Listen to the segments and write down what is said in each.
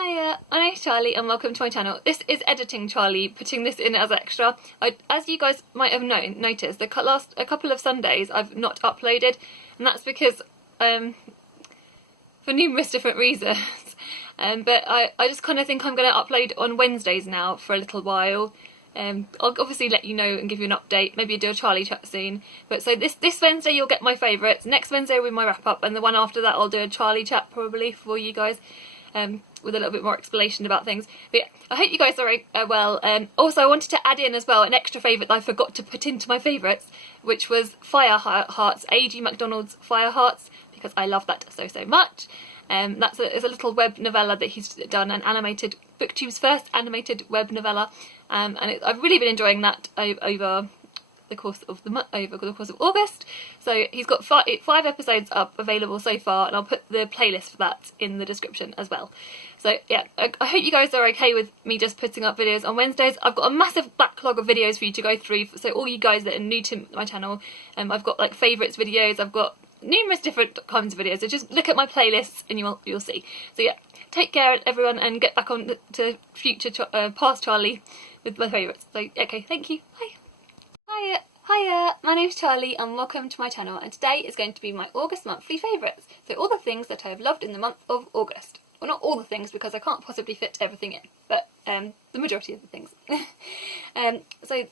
Hiya, my name's Charlie and welcome to my channel. This is Editing Charlie, putting this in as extra. As you guys might have noticed, a couple of Sundays I've not uploaded, and that's because, for numerous different reasons. But I just kind of think I'm going to upload on Wednesdays now for a little while. I'll obviously let you know and give you an update, maybe do a Charlie chat soon. But so this Wednesday you'll get my favourites, next Wednesday will be my wrap up, and the one after that I'll do a Charlie chat probably for you guys. With a little bit more explanation about things. But yeah, I hope you guys are well. Also, I wanted to add in as well an extra favourite that I forgot to put into my favourites, which was Fire Hearts, A.G. MacDonald's Fire Hearts, because I love that so much. It's a little web novella that he's done, an animated, BookTube's first animated web novella, and I've really been enjoying that over the course of August. So he's got five episodes up available so far, and I'll put the playlist for that in the description as well. So yeah, I hope you guys are okay with me just putting up videos on Wednesdays. I've got a massive backlog of videos for you to go through, so all you guys that are new to my channel, I've got like favourites videos, I've got numerous different kinds of videos, so just look at my playlists and you'll see. So yeah, take care everyone and get back on to past Charlie with my favourites. So okay, thank you, bye. Hiya, my name's Charlie and welcome to my channel, and today is going to be my August monthly favourites. So all the things that I have loved in the month of August. Well, not all the things because I can't possibly fit everything in, but the majority of the things. So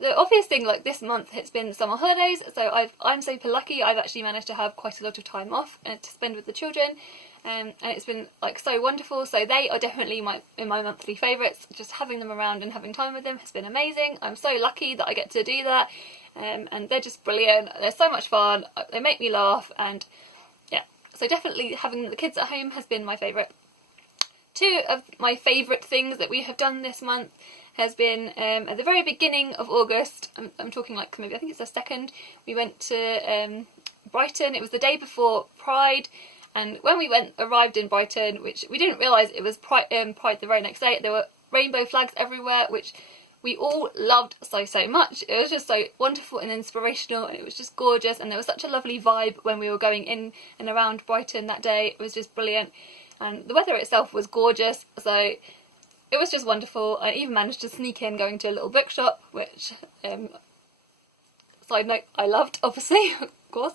the obvious thing, like this month, it's been summer holidays, so I'm super lucky. I've actually managed to have quite a lot of time off to spend with the children. And it's been like so wonderful, so they are definitely in my monthly favourites. Just having them around and having time with them has been amazing. I'm so lucky that I get to do that, and they're just brilliant. They're so much fun, they make me laugh, and yeah, so definitely having the kids at home has been my favourite. Two of my favourite things that we have done this month has been at the very beginning of August. I'm talking like maybe I think it's the 2nd. We went to Brighton. It was the day before Pride. And when we arrived in Brighton, which we didn't realise it was Pride the very next day, there were rainbow flags everywhere, which we all loved so much. It was just so wonderful and inspirational, and it was just gorgeous, and there was such a lovely vibe when we were going in and around Brighton that day. It was just brilliant, and the weather itself was gorgeous, so it was just wonderful. I even managed to sneak in going to a little bookshop, which, side note, I loved, obviously, of course.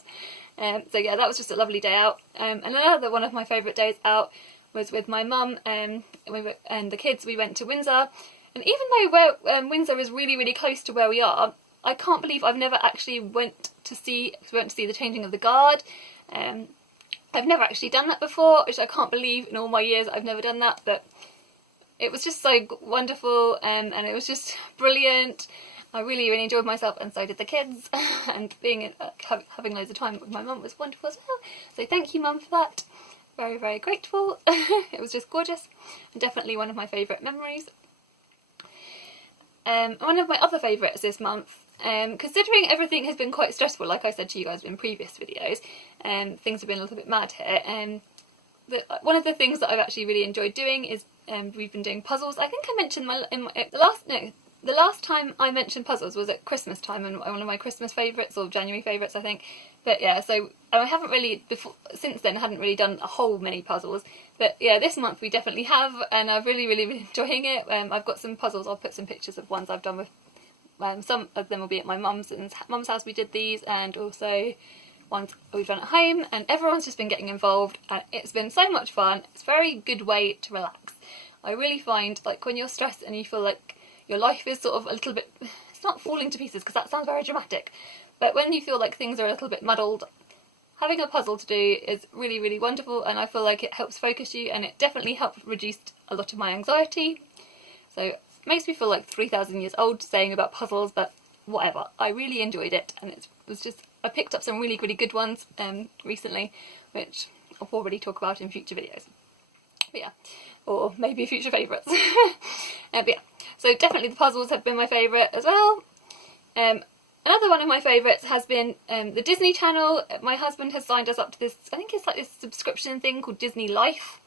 So yeah, that was just a lovely day out. And another one of my favourite days out was with my mum and the kids. We went to Windsor, and even though Windsor is really close to where we are, I can't believe I've never actually went to see the changing of the guard. I've never actually done that before, which I can't believe in all my years I've never done that, but it was just so wonderful, and it was just brilliant. I really enjoyed myself, and so did the kids, and having loads of time with my mum was wonderful as well. So thank you, Mum, for that. Very grateful. It was just gorgeous, and definitely one of my favourite memories. One of my other favourites this month, considering everything has been quite stressful, like I said to you guys in previous videos, things have been a little bit mad here. One of the things that I've actually really enjoyed doing is we've been doing puzzles. I think I mentioned the last time I mentioned puzzles was at Christmas time, and one of my Christmas favourites, or January favourites I think. But yeah, so I haven't really, since then, hadn't really done a whole many puzzles. But yeah, this month we definitely have, and I've really been enjoying it. I've got some puzzles, I'll put some pictures of ones I've done with, some of them will be at my mum's house we did these, and also ones we've done at home, and everyone's just been getting involved, and it's been so much fun. It's a very good way to relax. I really find, like, when you're stressed and you feel like your life is sort of a little bit, it's not falling to pieces because that sounds very dramatic, but when you feel like things are a little bit muddled, having a puzzle to do is really wonderful, and I feel like it helps focus you, and it definitely helped reduce a lot of my anxiety. So it makes me feel like 3,000 years old saying about puzzles, but whatever. I really enjoyed it, and it was just, I picked up some really good ones recently, which I'll probably talk about in future videos. But yeah, or maybe future favourites. But yeah, so definitely the puzzles have been my favourite as well. Another one of my favourites has been the Disney Channel. My husband has signed us up to this, I think it's like this subscription thing called Disney Life,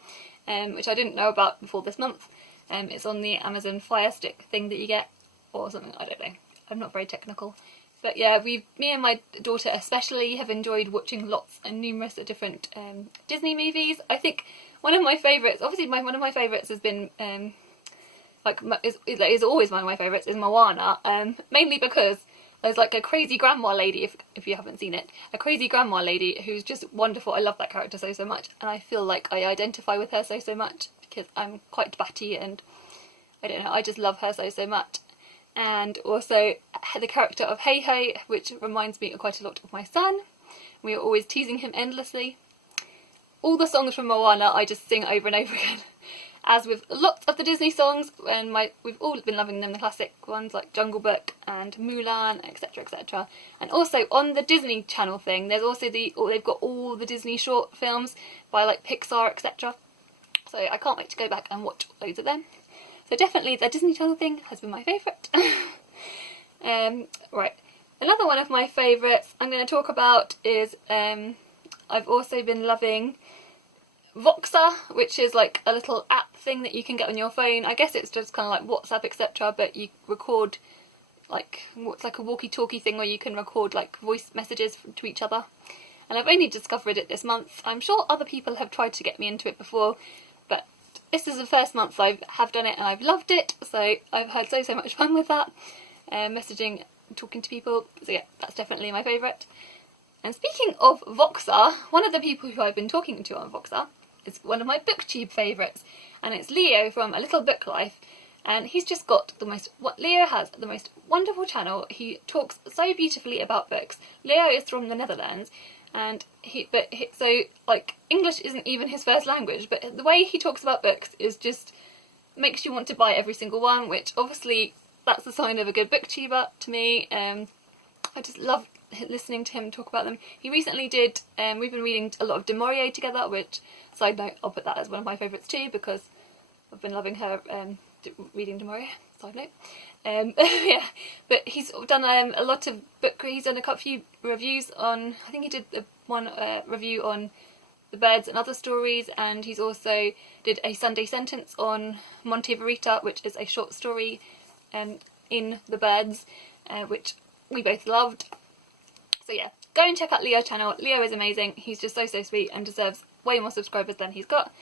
which I didn't know about before this month. It's on the Amazon Fire Stick thing that you get, or something, I don't know. I'm not very technical. But yeah, me and my daughter especially have enjoyed watching lots and numerous of different Disney movies. I think one of my favourites, obviously one of my favourites has been, is always one of my favourites, is Moana, mainly because there's like a crazy grandma lady, if you haven't seen it, a crazy grandma lady who's just wonderful. I love that character so much, and I feel like I identify with her so much because I'm quite batty, and I don't know, I just love her so much. And also the character of Hey Hey, which reminds me quite a lot of my son. We are always teasing him endlessly. All the songs from Moana I just sing over and over again. As with lots of the Disney songs, and we've all been loving them, the classic ones like Jungle Book and Mulan, etc, etc. And also on the Disney Channel thing, there's also they've got all the Disney short films by like Pixar, etc. So I can't wait to go back and watch loads of them. So definitely the Disney Channel thing has been my favourite. Right, another one of my favourites I'm going to talk about is I've also been loving Voxer, which is like a little app thing that you can get on your phone. I guess it's just kind of like WhatsApp, etc, but you record it's like a walkie-talkie thing where you can record like voice messages to each other. And I've only discovered it this month. I'm sure other people have tried to get me into it before, but this is the first month I have done it and I've loved it, so I've had so much fun with that, messaging, talking to people. So yeah, that's definitely my favourite. And speaking of Voxer, one of the people who I've been talking to on Voxer is one of my booktube favourites, and it's Leo from A Little Book Life. And he's just got Leo has the most wonderful channel. He talks so beautifully about books. Leo is from the Netherlands, and so English isn't even his first language, but the way he talks about books is just makes you want to buy every single one, which obviously that's the sign of a good booktuber to me. I just love listening to him talk about them. He recently did, we've been reading a lot of Maurier together, which, side note, I'll put that as one of my favourites too, because I've been loving her reading Maurier, side note. Yeah, but he's done a lot of he's done a few reviews on, I think he did one review on The Birds and Other Stories, and he's also did a Sunday Sentence on Monte Verita, which is a short story in The Birds, which we both loved. So yeah, go and check out Leo's channel. Leo is amazing. He's just so sweet and deserves way more subscribers than he's got.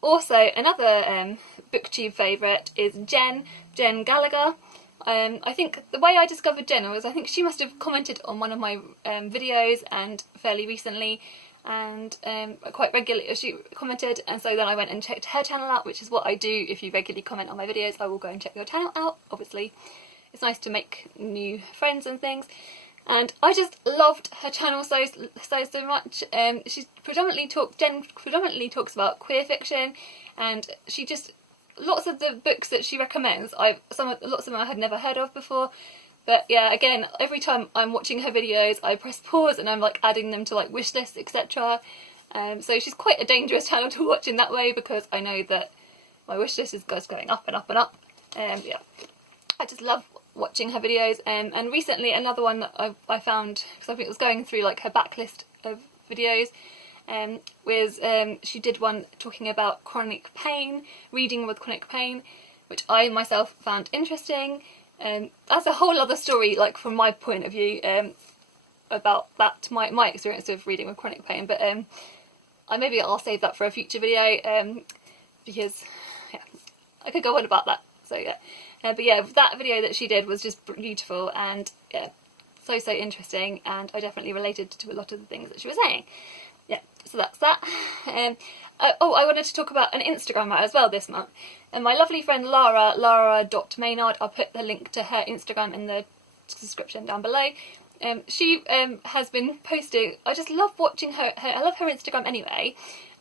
Also, another booktube favourite is Jen Gallagher. I think the way I discovered Jen was I think she must have commented on one of my videos and fairly recently, and quite regularly she commented, and so then I went and checked her channel out, which is what I do. If you regularly comment on my videos, I will go and check your channel out, obviously. It's nice to make new friends and things. And I just loved her channel so much. Jen predominantly talks about queer fiction, and she just, lots of the books that she recommends, lots of them I had never heard of before. But yeah, again, every time I'm watching her videos, I press pause and I'm like adding them to like wish lists, etc. So she's quite a dangerous channel to watch in that way, because I know that my wish list is just going up and up and up. Yeah, I just love watching her videos, and recently another one that I found, because I think it was going through like her backlist of videos, was she did one talking about chronic pain, reading with chronic pain, which I myself found interesting. That's a whole other story, like from my point of view, about that, my experience of reading with chronic pain, but maybe I'll save that for a future video, because yeah, I could go on about that. So yeah. But yeah, that video that she did was just beautiful and yeah, so interesting, and I definitely related to a lot of the things that she was saying. Yeah, so that's that. Oh, I wanted to talk about an Instagram as well this month. And my lovely friend Lara.Maynard, I'll put the link to her Instagram in the description down below. She has been posting, I just love watching her, I love her Instagram anyway,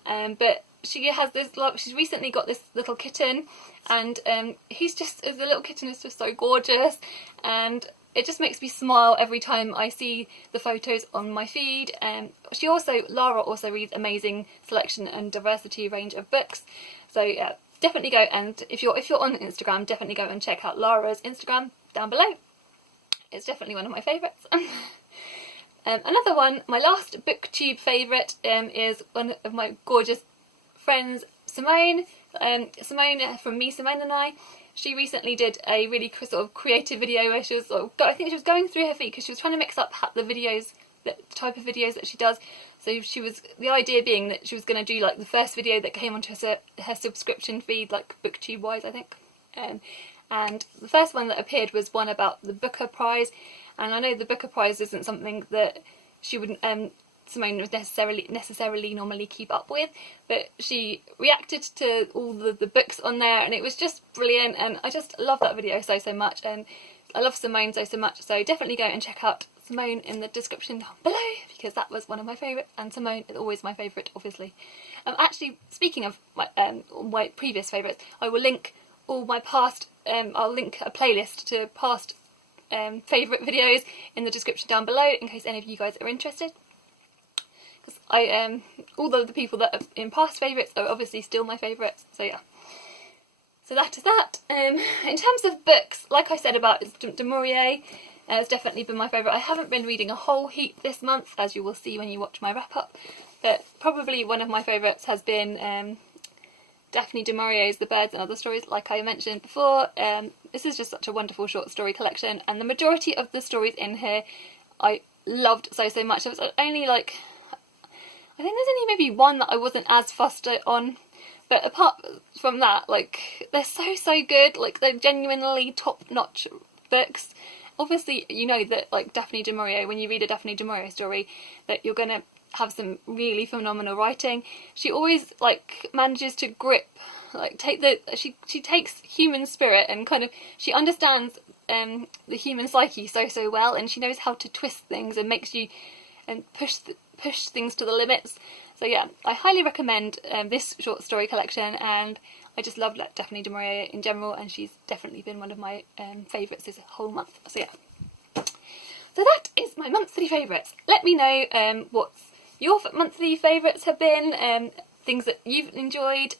but she has this, she's recently got this little kitten, and the little kitten is just so gorgeous, and it just makes me smile every time I see the photos on my feed. Lara also reads amazing selection and diversity range of books, so yeah, definitely go, and if you're on Instagram, definitely go and check out Lara's Instagram down below. It's definitely one of my favourites. Another one, my last booktube favourite, is one of my gorgeous friends, Simone. Simone from Me, Simone and I. She recently did a really sort of creative video where she was I think she was going through her feed because she was trying to mix up the videos the type of videos that she does. So the idea being that she was going to do like the first video that came onto her subscription feed, like booktube wise, I think. And the first one that appeared was one about the Booker Prize, and I know the Booker Prize isn't something that she would Simone would necessarily normally keep up with, but she reacted to all the books on there, and it was just brilliant, and I just love that video so much, and I love Simone so much. So definitely go and check out Simone in the description down below, because that was one of my favourites, and Simone is always my favourite, obviously. Actually, speaking of my previous favourites, I will link all my past, I'll link a playlist to past favourite videos in the description down below, in case any of you guys are interested. Because all the people that are in past favourites are obviously still my favourites, so yeah. So that is that. In terms of books, like I said about Maurier, it's definitely been my favourite. I haven't been reading a whole heap this month, as you will see when you watch my wrap up, but probably one of my favourites has been Daphne du Maurier's The Birds and Other Stories, like I mentioned before. This is just such a wonderful short story collection, and the majority of the stories in here I loved so much. There was only like, I think there's only maybe one that I wasn't as fussed on, but apart from that, like, they're so good. Like, they're genuinely top-notch books. Obviously, you know that, like, Daphne du Maurier, when you read a Daphne du Maurier story, that you're going to have some really phenomenal writing. She always, like, manages to grip, like, she takes human spirit and kind of, she understands the human psyche so well, and she knows how to twist things and makes you, and push things to the limits. So yeah, I highly recommend this short story collection, and I just love Daphne du Maurier in general, and she's definitely been one of my favourites this whole month. So yeah, so that is my monthly favourites. Let me know what your monthly favourites have been, things that you've enjoyed,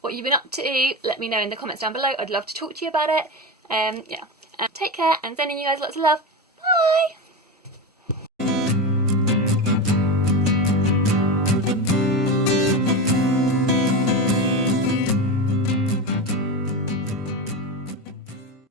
what you've been up to. Let me know in the comments down below. I'd love to talk to you about it. Yeah, take care, and sending you guys lots of love. Bye!